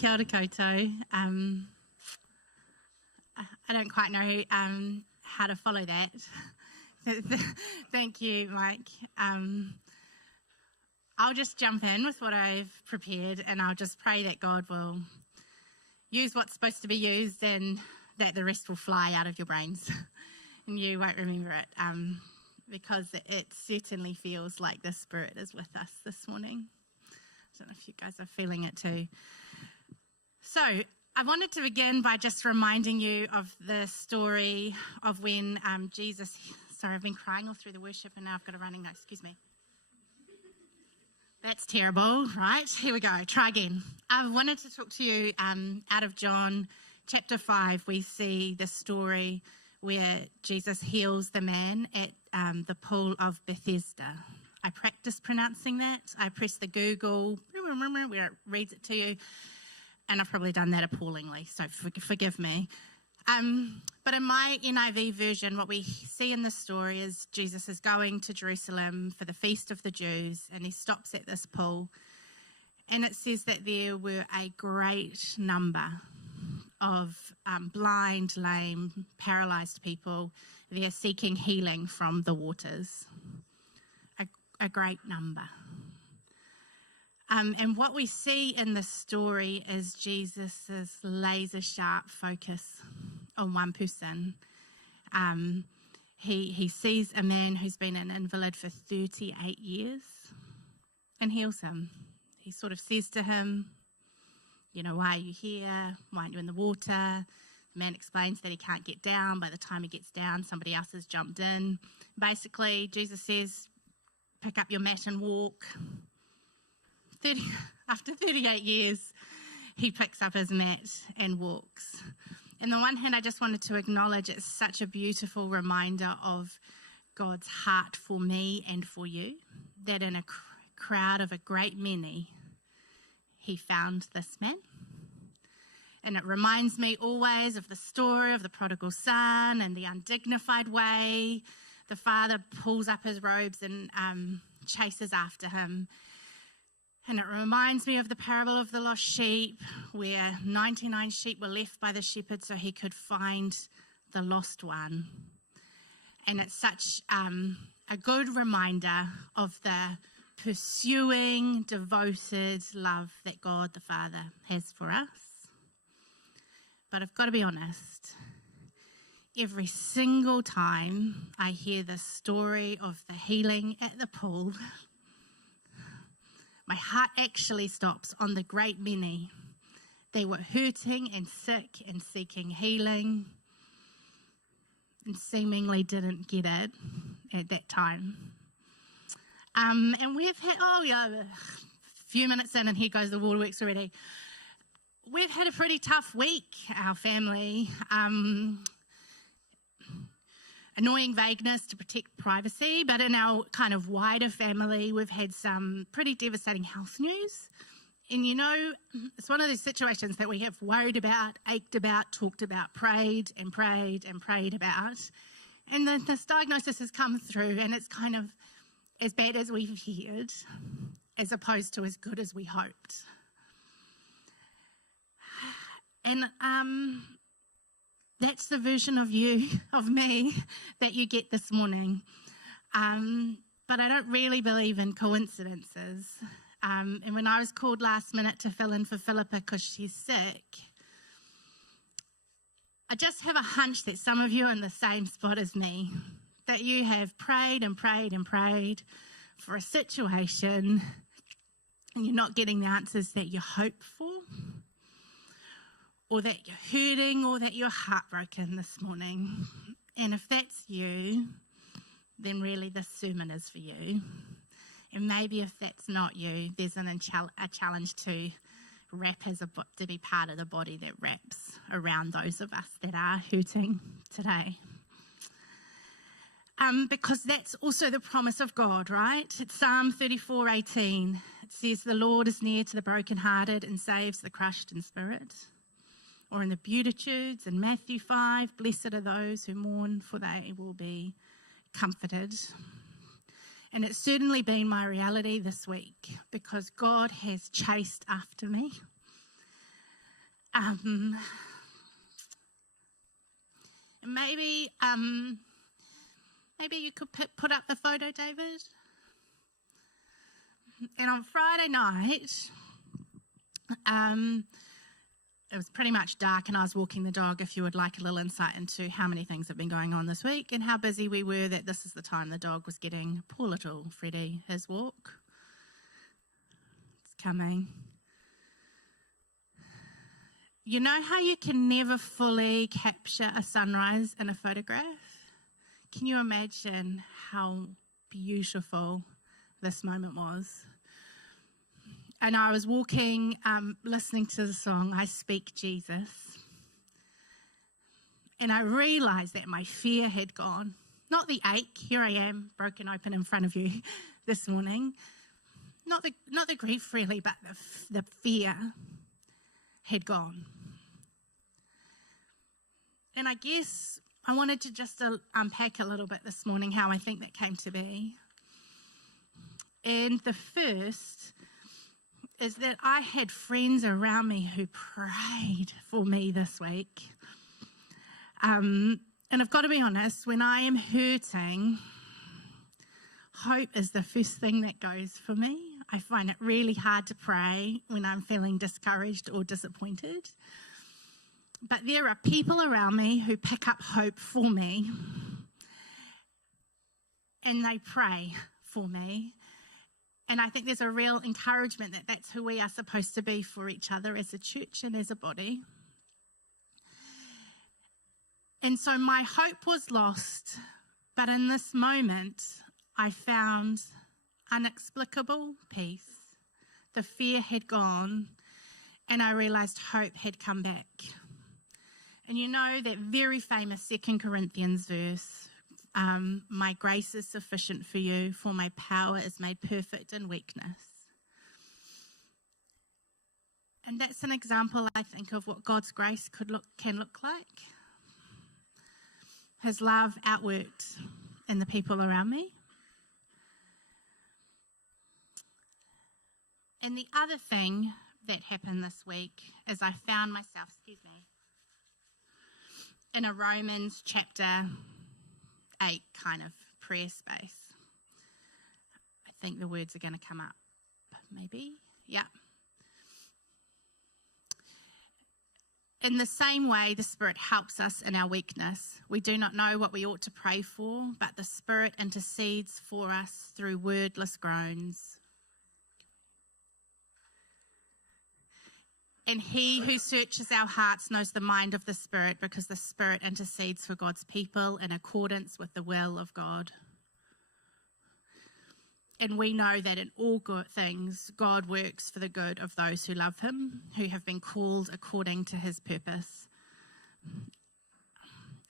kia ora koutou. I don't quite know how to follow that. Thank you, Mike. I'll just jump in with what I've prepared, and I'll just pray that God will use what's supposed to be used and that the rest will fly out of your brains and you won't remember it, because it certainly feels like the Spirit is with us this morning. I don't know if you guys are feeling it too. So I wanted to begin by just reminding you of the story of when Jesus, sorry, I've been crying all through the worship and now I've got a running nose, excuse me. That's terrible, right? Here we go, try again. I wanted to talk to you out of John chapter 5. We see the story where Jesus heals the man at the pool of Bethesda. I practiced pronouncing that. I pressed the Google where it reads it to you, and I've probably done that appallingly, so forgive me. But in my NIV version, what we see in this story is Jesus is going to Jerusalem for the Feast of the Jews, and he stops at this pool, and it says that there were a great number of blind, lame, paralysed people there seeking healing from the waters. A great number. And what we see in this story is Jesus' laser-sharp focus on one person. He sees a man who's been an invalid for 38 years and heals him. He sort of says to him, you know, why are you here? Why aren't you in the water? The man explains that he can't get down. By the time he gets down, somebody else has jumped in. Basically, Jesus says, pick up your mat and walk. After 38 years, he picks up his mat and walks. On the one hand, I just wanted to acknowledge it's such a beautiful reminder of God's heart for me and for you, that in a crowd of a great many, he found this man. And it reminds me always of the story of the prodigal son and the undignified way the father pulls up his robes and chases after him. And it reminds me of the parable of the lost sheep, where 99 sheep were left by the shepherd so he could find the lost one. And it's such a good reminder of the pursuing, devoted love that God the Father has for us. But I've got to be honest, every single time I hear the story of the healing at the pool, my heart actually stops on the great many. They were hurting and sick and seeking healing and seemingly didn't get it at that time. And we've had, a few minutes in and here goes the waterworks already. We've had a pretty tough week, our family. Annoying vagueness to protect privacy, but in our kind of wider family, we've had some pretty devastating health news. And you know, it's one of those situations that we have worried about, ached about, talked about, prayed and prayed and prayed about. And this diagnosis has come through and it's kind of as bad as we've feared, as opposed to as good as we hoped. And that's the version of me, that you get this morning. But I don't really believe in coincidences. And when I was called last minute to fill in for Philippa because she's sick, I just have a hunch that some of you are in the same spot as me, that you have prayed and prayed and prayed for a situation and you're not getting the answers that you hope for, or that you're hurting, or that you're heartbroken this morning. And if that's you, then really this sermon is for you. And maybe if that's not you, there's a challenge to to be part of the body that wraps around those of us that are hurting today. Because that's also the promise of God, right? It's Psalm 34:18. It says, the Lord is near to the brokenhearted and saves the crushed in spirit. Or in the Beatitudes in Matthew 5, blessed are those who mourn, for they will be comforted. And it's certainly been my reality this week, because God has chased after me. Maybe you could put up the photo, David. And on Friday night, it was pretty much dark and I was walking the dog, if you would like a little insight into how many things have been going on this week and how busy we were, that this is the time the dog was getting, poor little Freddie, his walk. It's coming. You know how you can never fully capture a sunrise in a photograph? Can you imagine how beautiful this moment was? And I was walking, listening to the song, I Speak Jesus. And I realized that my fear had gone. Not the ache, here I am, broken open in front of you this morning. Not the grief really, but the fear had gone. And I guess I wanted to just unpack a little bit this morning how I think that came to be. And the first is that I had friends around me who prayed for me this week. And I've got to be honest, when I am hurting, hope is the first thing that goes for me. I find it really hard to pray when I'm feeling discouraged or disappointed. But there are people around me who pick up hope for me and they pray for me. And I think there's a real encouragement that that's who we are supposed to be for each other as a church and as a body. And so my hope was lost, but in this moment, I found inexplicable peace. The fear had gone, and I realized hope had come back. And you know that very famous 2 Corinthians verse, my grace is sufficient for you, for my power is made perfect in weakness. And that's an example, I think, of what God's grace can look like. His love outworked in the people around me. And the other thing that happened this week is I found myself, in a Romans chapter 8 kind of prayer space. I think the words are going to come up, maybe. Yeah. In the same way, the Spirit helps us in our weakness. We do not know what we ought to pray for, but the Spirit intercedes for us through wordless groans. And he who searches our hearts knows the mind of the Spirit, because the Spirit intercedes for God's people in accordance with the will of God. And we know that in all good things, God works for the good of those who love him, who have been called according to his purpose.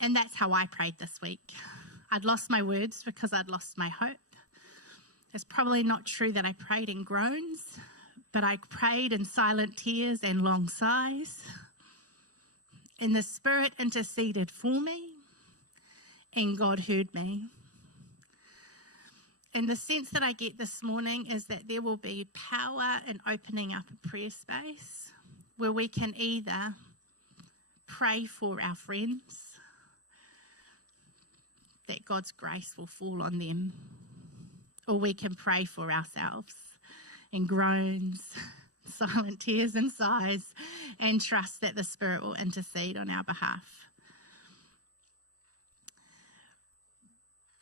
And that's how I prayed this week. I'd lost my words because I'd lost my hope. It's probably not true that I prayed in groans, but I prayed in silent tears and long sighs. And the Spirit interceded for me, and God heard me. And the sense that I get this morning is that there will be power in opening up a prayer space where we can either pray for our friends, that God's grace will fall on them, or we can pray for ourselves in groans, silent tears and sighs, and trust that the Spirit will intercede on our behalf.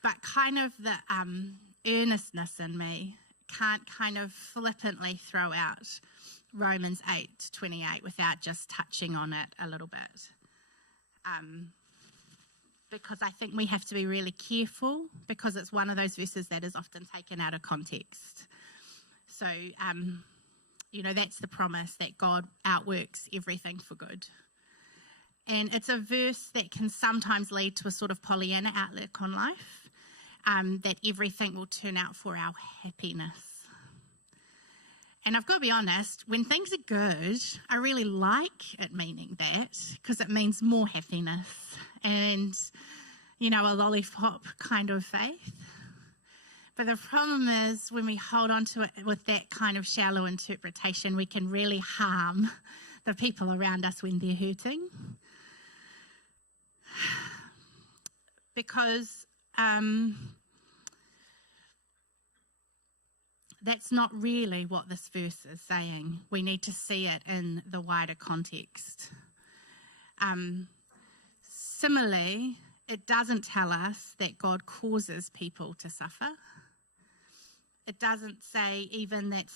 But kind of the earnestness in me can't kind of flippantly throw out Romans 8:28 without just touching on it a little bit. Because I think we have to be really careful, because it's one of those verses that is often taken out of context. So, that's the promise that God outworks everything for good. And it's a verse that can sometimes lead to a sort of Pollyanna outlook on life, that everything will turn out for our happiness. And I've got to be honest, when things are good, I really like it meaning that, because it means more happiness and, a lollipop kind of faith. But the problem is when we hold on to it with that kind of shallow interpretation, we can really harm the people around us when they're hurting. Because that's not really what this verse is saying. We need to see it in the wider context. Similarly, it doesn't tell us that God causes people to suffer. It doesn't say even that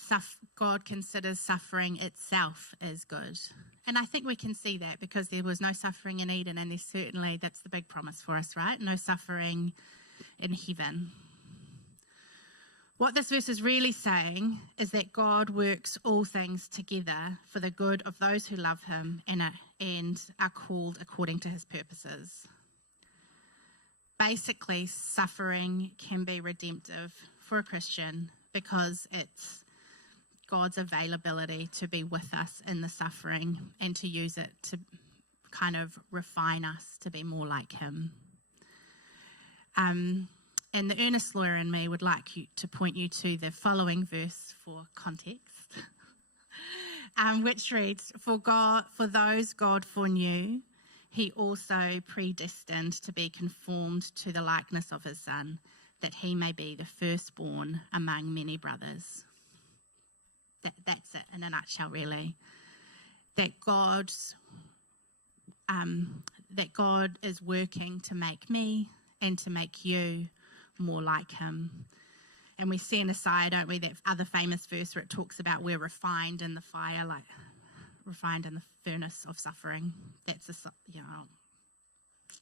God considers suffering itself as good. And I think we can see that because there was no suffering in Eden, and that's the big promise for us, right? No suffering in heaven. What this verse is really saying is that God works all things together for the good of those who love him and are called according to his purposes. Basically, suffering can be redemptive for a Christian because it's God's availability to be with us in the suffering and to use it to kind of refine us to be more like him. And the earnest lawyer in me would like to point you to the following verse for context, which reads, For those God foreknew, he also predestined to be conformed to the likeness of his Son, that he may be the firstborn among many brothers. That's it in a nutshell, really. That God is working to make me and to make you more like him. And we see in Isaiah, don't we, that other famous verse where it talks about we're refined in the fire, like refined in the furnace of suffering.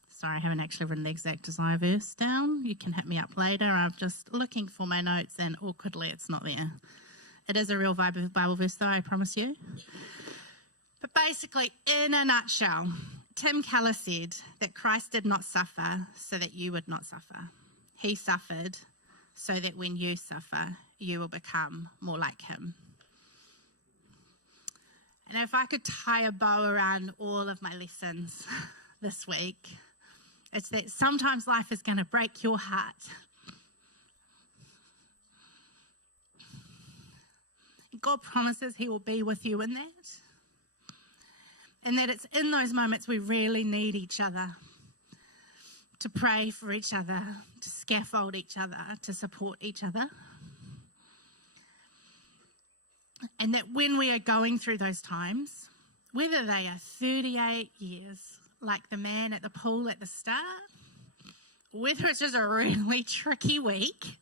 Sorry, I haven't actually written the exact Isaiah verse down. You can hit me up later. I'm just looking for my notes and awkwardly it's not there. It is a real Bible verse though, I promise you. But basically, in a nutshell, Tim Keller said that Christ did not suffer so that you would not suffer. He suffered so that when you suffer, you will become more like him. And if I could tie a bow around all of my lessons this week, it's that sometimes life is going to break your heart. God promises he will be with you in that. And that it's in those moments we really need each other, to pray for each other, to scaffold each other, to support each other. And that when we are going through those times, whether they are 38 years, like the man at the pool at the start, whether it's just a really tricky week,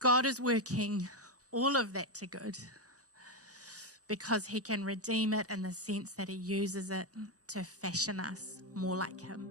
God is working all of that to good because he can redeem it in the sense that he uses it to fashion us more like him.